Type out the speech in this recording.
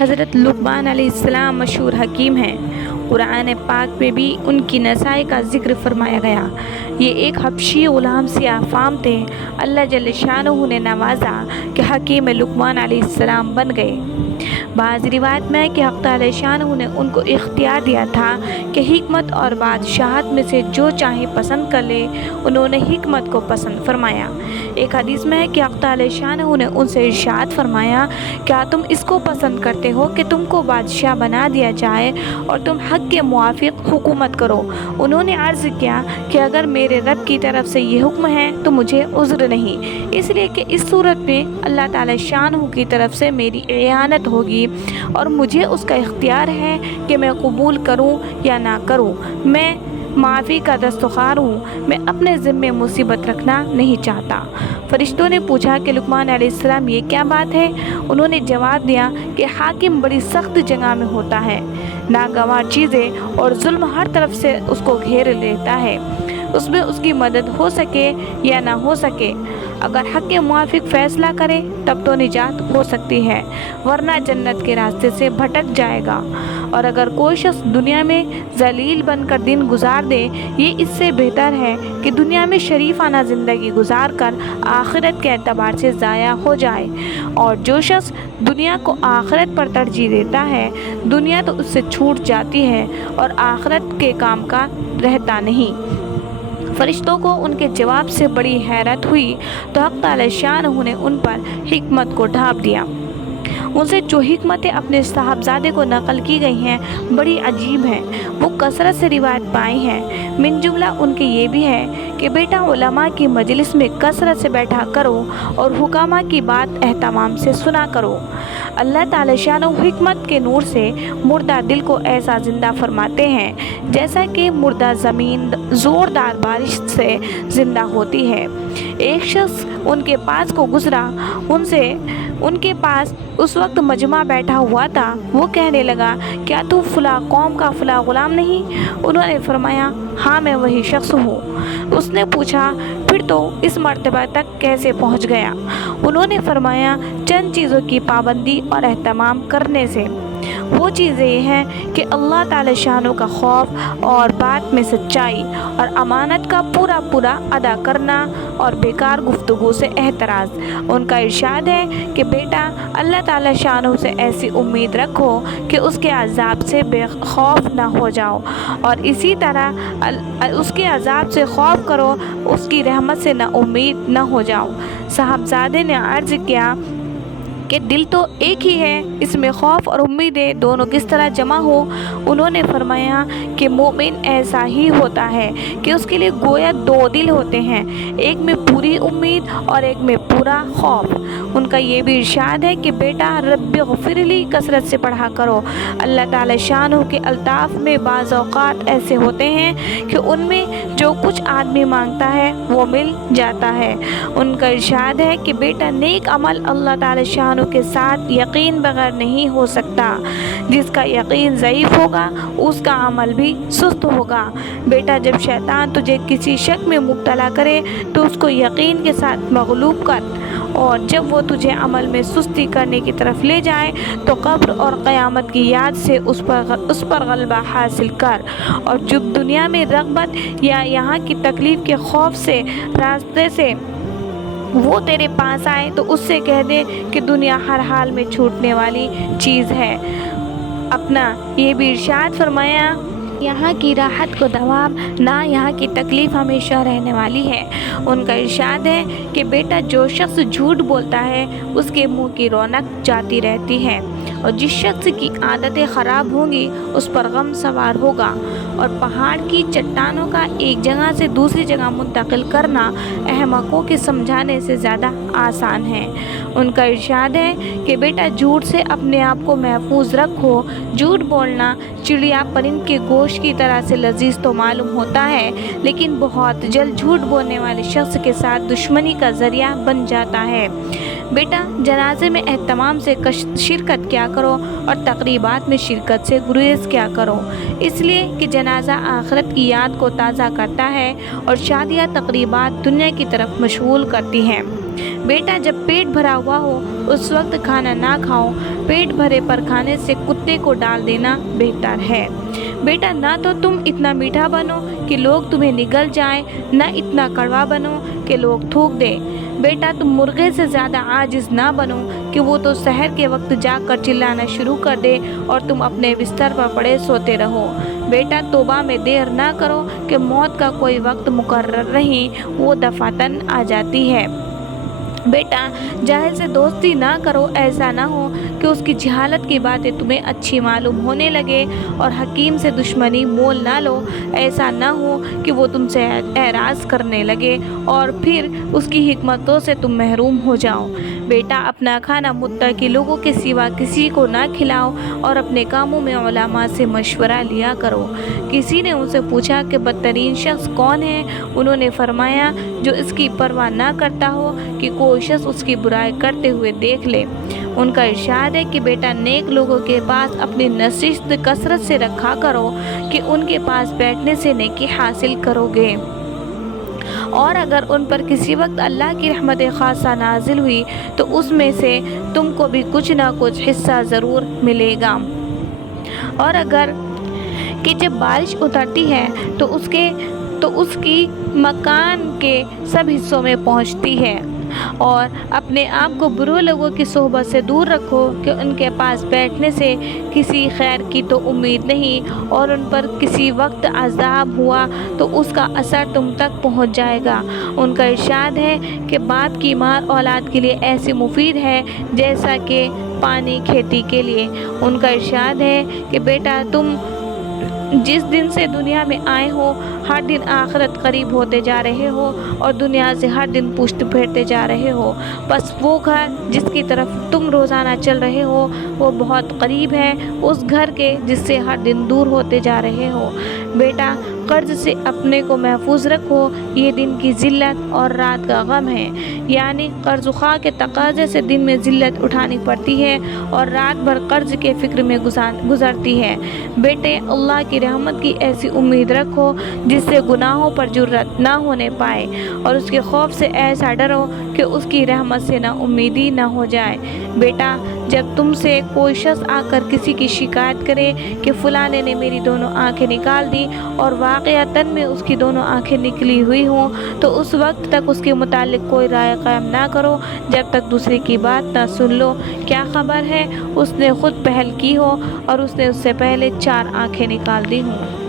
حضرت لقمان علیہ السلام مشہور حکیم ہیں۔ قرآن پاک میں بھی ان کی نصائح کا ذکر فرمایا گیا۔ یہ ایک حبشی غلام سیاہ فام تھے۔ اللہ جل شانہ نے نوازا کہ حکیم لقمان علیہ السلام بن گئے۔ بعض روایت میں ہے کہ حق تعالی شانہ نے ان کو اختیار دیا تھا کہ حکمت اور بادشاہت میں سے جو چاہے پسند کر لے۔ انہوں نے حکمت کو پسند فرمایا۔ ایک حدیث میں ہے کہ حق تعالی شانہ نے ان سے ارشاد فرمایا، کیا تم اس کو پسند کرتے ہو کہ تم کو بادشاہ بنا دیا جائے اور تم حق کے موافق حکومت کرو؟ انہوں نے عرض کیا کہ اگر میرے رب کی طرف سے یہ حکم ہے تو مجھے عذر نہیں، اس لیے کہ اس صورت میں اللہ تعالی شانہ کی طرف سے میری اعانت ہوگی اور مجھے اس کا اختیار ہے کہ میں قبول کروں یا نہ کروں۔ میں معافی کا دستخوار ہوں، میں اپنے ذمے مصیبت رکھنا نہیں چاہتا۔ فرشتوں نے پوچھا کہ لقمان علیہ السلام یہ کیا بات ہے؟ انہوں نے جواب دیا کہ حاکم بڑی سخت جگہ میں ہوتا ہے، ناگوار چیزیں اور ظلم ہر طرف سے اس کو گھیر لیتا ہے، اس میں اس کی مدد ہو سکے یا نہ ہو سکے۔ اگر حق کے موافق فیصلہ کرے تب تو نجات ہو سکتی ہے، ورنہ جنت کے راستے سے بھٹک جائے گا۔ اور اگر کوئی شخص دنیا میں ذلیل بن کر دن گزار دے، یہ اس سے بہتر ہے کہ دنیا میں شریفانہ زندگی گزار کر آخرت کے اعتبار سے ضائع ہو جائے۔ اور جو شخص دنیا کو آخرت پر ترجیح دیتا ہے، دنیا تو اس سے چھوٹ جاتی ہے اور آخرت کے کام کا رہتا نہیں۔ فرشتوں کو ان کے جواب سے بڑی حیرت ہوئی تو حق تعالی شانہ نے ان پر حکمت کو ڈھانپ دیا۔ ان سے جو حکمتیں اپنے صاحبزادے کو نقل کی گئی ہیں بڑی عجیب ہیں، وہ کثرت سے روایت پائی ہیں۔ من جملہ ان کے یہ بھی ہے کہ بیٹا علماء کی مجلس میں کثرت سے بیٹھا کرو اور حکامہ کی بات اہتمام سے سنا کرو۔ اللہ تعالی شانہ حکمت کے نور سے مردہ دل کو ایسا زندہ فرماتے ہیں جیسا کہ مردہ زمین زوردار بارش سے زندہ ہوتی ہے۔ ایک شخص ان کے پاس کو گزرا، ان کے پاس اس وقت مجمع بیٹھا ہوا تھا۔ وہ کہنے لگا، کیا تو فلاں قوم کا فلاں غلام نہیں؟ انہوں نے فرمایا، ہاں میں وہی شخص ہوں۔ اس نے پوچھا، پھر تو اس مرتبہ تک کیسے پہنچ گیا؟ انہوں نے فرمایا، چند چیزوں کی پابندی اور اہتمام کرنے سے۔ وہ چیزیں یہ ہیں کہ اللہ تعالی شانہ کا خوف اور بات میں سچائی اور امانت کا پورا ادا کرنا اور بیکار گفتگو سے احتراز۔ ان کا ارشاد ہے کہ بیٹا اللہ تعالی شانہ سے ایسی امید رکھو کہ اس کے عذاب سے بے خوف نہ ہو جاؤ، اور اسی طرح اس کے عذاب سے خوف کرو، اس کی رحمت سے نا امید نہ ہو جاؤ۔ صاحبزادے نے عرض کیا کہ دل تو ایک ہی ہے، اس میں خوف اور امیدیں دونوں کس طرح جمع ہو؟ انہوں نے فرمایا کہ مومن ایسا ہی ہوتا ہے کہ اس کے لیے گویا دو دل ہوتے ہیں، ایک میں پوری امید اور ایک میں پورا خوف۔ ان کا یہ بھی ارشاد ہے کہ بیٹا رب اغفر لی کثرت سے پڑھا کرو۔ اللہ تعالی شانہ کے الطاف میں بعض اوقات ایسے ہوتے ہیں کہ ان میں جو کچھ آدمی مانگتا ہے وہ مل جاتا ہے۔ ان کا ارشاد ہے کہ بیٹا نیک عمل اللہ تعالی شانہ کے ساتھ یقین بغیر نہیں ہو سکتا۔ جس کا یقین ضعیف ہوگا اس کا عمل بھی سست ہوگا۔ بیٹا جب شیطان تجھے کسی شک میں مبتلا کرے تو اس کو یقین کے ساتھ مغلوب کر، اور جب وہ تجھے عمل میں سستی کرنے کی طرف لے جائے تو قبر اور قیامت کی یاد سے اس پر غلبہ حاصل کر، اور جب دنیا میں رغبت یا یہاں کی تکلیف کے خوف سے راستے سے وہ تیرے پاس آئے تو اس سے کہہ دے کہ دنیا ہر حال میں چھوٹنے والی چیز ہے۔ اپنا یہ بھی ارشاد فرمایا، یہاں کی راحت کو دوام نہ، یہاں کی تکلیف ہمیشہ رہنے والی ہے۔ ان کا ارشاد ہے کہ بیٹا جو شخص جھوٹ بولتا ہے اس کے منہ کی رونق جاتی رہتی ہے، اور جس شخص کی عادتیں خراب ہوں گی اس پر غم سوار ہوگا، اور پہاڑ کی چٹانوں کا ایک جگہ سے دوسری جگہ منتقل کرنا احمقوں کے سمجھانے سے زیادہ آسان ہے۔ ان کا ارشاد ہے کہ بیٹا جھوٹ سے اپنے آپ کو محفوظ رکھو۔ جھوٹ بولنا چڑیا پرند کے گوشت کی طرح سے لذیذ تو معلوم ہوتا ہے، لیکن بہت جلد جھوٹ بولنے والے شخص کے ساتھ دشمنی کا ذریعہ بن جاتا ہے۔ بیٹا جنازے میں اہتمام سے شرکت کیا کرو اور تقریبات میں شرکت سے گریز کیا کرو، اس لیے کہ جنازہ آخرت کی یاد کو تازہ کرتا ہے اور شادیاں تقریبات دنیا کی طرف مشغول کرتی ہیں۔ بیٹا جب پیٹ بھرا ہوا ہو اس وقت کھانا نہ کھاؤ، پیٹ بھرے پر کھانے سے کتے کو ڈال دینا بہتر ہے۔ بیٹا نہ تو تم اتنا میٹھا بنو کہ لوگ تمہیں نگل جائیں، نہ اتنا کڑوا بنو کہ لوگ تھوک دیں۔ بیٹا تم مرغے سے زیادہ عاجز نہ بنو کہ وہ تو سحر کے وقت جاگ کر چلانا شروع کر دے اور تم اپنے بستر پر پڑے سوتے رہو۔ بیٹا توبہ میں دیر نہ کرو کہ موت کا کوئی وقت مقرر نہیں، وہ دفعتاً آ جاتی ہے۔ بیٹا جاہل سے دوستی نہ کرو، ایسا نہ ہو کہ اس کی جہالت کی باتیں تمہیں اچھی معلوم ہونے لگے، اور حکیم سے دشمنی مول نہ لو، ایسا نہ ہو کہ وہ تم سے اعراض کرنے لگے اور پھر اس کی حکمتوں سے تم محروم ہو جاؤ۔ بیٹا اپنا کھانا متقی لوگوں کے سوا کسی کو نہ کھلاؤ اور اپنے کاموں میں علماء سے مشورہ لیا کرو۔ کسی نے ان سے پوچھا کہ بدترین شخص کون ہے؟ انہوں نے فرمایا جو اس کی پرواہ نہ کرتا ہو کہ کوئی شخص اس کی برائی کرتے ہوئے دیکھ لے۔ ان کا ارشاد ہے کہ بیٹا نیک لوگوں کے پاس اپنی نشست کثرت سے رکھا کرو کہ ان کے پاس بیٹھنے سے نیکی حاصل کرو گے، اور اگر ان پر کسی وقت اللہ کی رحمت خاصہ نازل ہوئی تو اس میں سے تم کو بھی کچھ نہ کچھ حصہ ضرور ملے گا۔ اور اگر کہ جب بارش اترتی ہے تو اس کی مکان کے سب حصوں میں پہنچتی ہے، اور اپنے آپ کو برے لوگوں کی صحبت سے دور رکھو کہ ان کے پاس بیٹھنے سے کسی خیر کی تو امید نہیں، اور ان پر کسی وقت عذاب ہوا تو اس کا اثر تم تک پہنچ جائے گا۔ ان کا ارشاد ہے کہ باپ کی مال اولاد کے لیے ایسی مفید ہے جیسا کہ پانی کھیتی کے لیے۔ ان کا ارشاد ہے کہ بیٹا تم جس دن سے دنیا میں آئے ہو ہر دن آخرت قریب ہوتے جا رہے ہو اور دنیا سے ہر دن پشت پھیرتے جا رہے ہو، بس وہ گھر جس کی طرف تم روزانہ چل رہے ہو وہ بہت قریب ہے اس گھر کے جس سے ہر دن دور ہوتے جا رہے ہو۔ بیٹا قرض سے اپنے کو محفوظ رکھو، یہ دن کی ذلت اور رات کا غم ہے، یعنی قرض خواہ کے تقاضے سے دن میں ذلت اٹھانی پڑتی ہے اور رات بھر قرض کے فکر میں گزرتی ہے۔ بیٹے اللہ کی رحمت کی ایسی امید رکھو جس سے گناہوں پر جرأت نہ ہونے پائے، اور اس کے خوف سے ایسا ڈرو کہ اس کی رحمت سے نا امیدی نہ ہو جائے۔ بیٹا جب تم سے کوئی شخص آ کر کسی کی شکایت کرے کہ فلانے نے میری دونوں آنکھیں نکال دی اور واقعتاً میں اس کی دونوں آنکھیں نکلی ہوئی ہوں، تو اس وقت تک اس کے متعلق کوئی رائے قائم نہ کرو جب تک دوسرے کی بات نہ سن لو۔ کیا خبر ہے اس نے خود پہل کی ہو اور اس نے اس سے پہلے 4 آنکھیں نکال دی ہوں۔